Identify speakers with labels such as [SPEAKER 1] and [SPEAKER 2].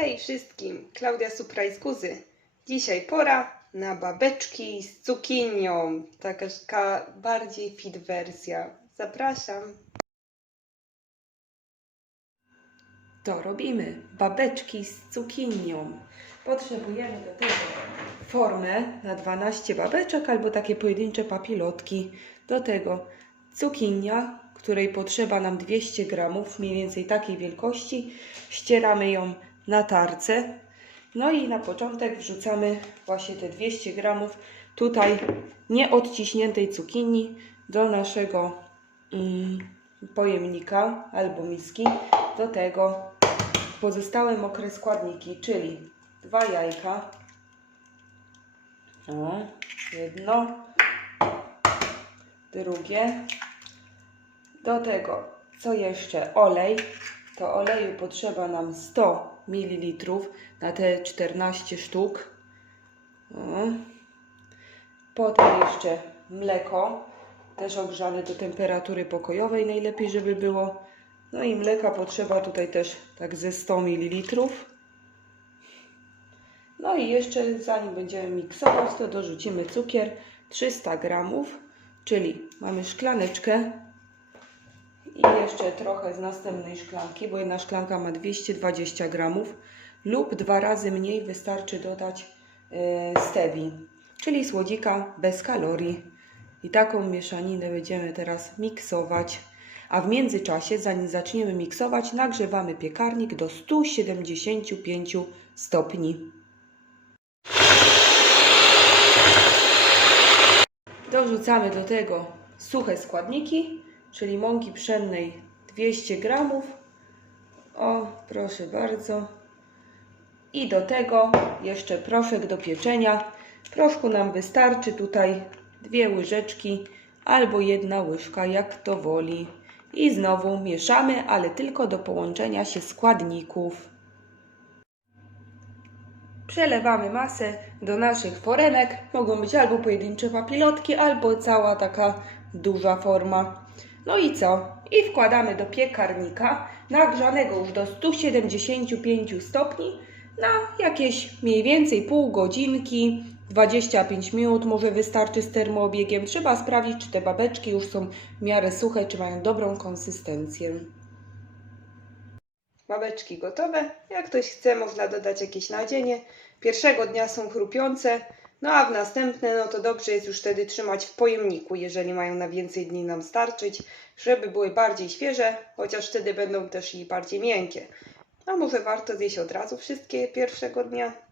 [SPEAKER 1] Hej wszystkim, Klaudia Surprise Dzisiaj pora na babeczki z cukinią. Taka bardziej fit wersja. Zapraszam. To robimy. Babeczki z cukinią. Potrzebujemy do tego formę na 12 babeczek albo takie pojedyncze papilotki. Do tego cukinia, której potrzeba nam 200 gramów, mniej więcej takiej wielkości. Ścieramy ją na tarce. No i na początek wrzucamy właśnie te 200 gramów tutaj nieodciśniętej cukinii do naszego mm, pojemnika albo miski. Do tego pozostałe mokre składniki, czyli dwa jajka. O, jedno, drugie. Do tego, co jeszcze? Olej. To oleju potrzeba nam 100 ml na te 14 sztuk. Potem jeszcze mleko, też ogrzane do temperatury pokojowej, najlepiej, żeby było. No i mleka potrzeba tutaj też tak ze 100 ml. No i jeszcze zanim będziemy miksować, to dorzucimy cukier 300 gramów, czyli mamy szklaneczkę i jeszcze trochę z następnej szklanki, bo jedna szklanka ma 220 gramów lub dwa razy mniej wystarczy dodać yy, stevii, czyli słodzika bez kalorii. I taką mieszaninę będziemy teraz miksować. A w międzyczasie, zanim zaczniemy miksować, nagrzewamy piekarnik do 175 stopni. Dorzucamy do tego suche składniki, czyli mąki pszennej 200 gramów. O, proszę bardzo. I do tego jeszcze proszek do pieczenia. Proszku nam wystarczy tutaj dwie łyżeczki albo jedna łyżka, jak to woli. I znowu mieszamy, ale tylko do połączenia się składników. Przelewamy masę do naszych foremek. Mogą być albo pojedyncze papilotki, albo cała taka duża forma. No i co? I wkładamy do piekarnika nagrzanego już do 175 stopni na jakieś mniej więcej pół godzinki, 25 minut może wystarczy z termoobiegiem. Trzeba sprawdzić, czy te babeczki już są w miarę suche, czy mają dobrą konsystencję. Babeczki gotowe. Jak ktoś chce, można dodać jakieś nadzienie. Pierwszego dnia są chrupiące, no a w następne, no to dobrze jest już wtedy trzymać w pojemniku, jeżeli mają na więcej dni nam starczyć, żeby były bardziej świeże, chociaż wtedy będą też i bardziej miękkie. A może warto zjeść od razu wszystkie pierwszego dnia?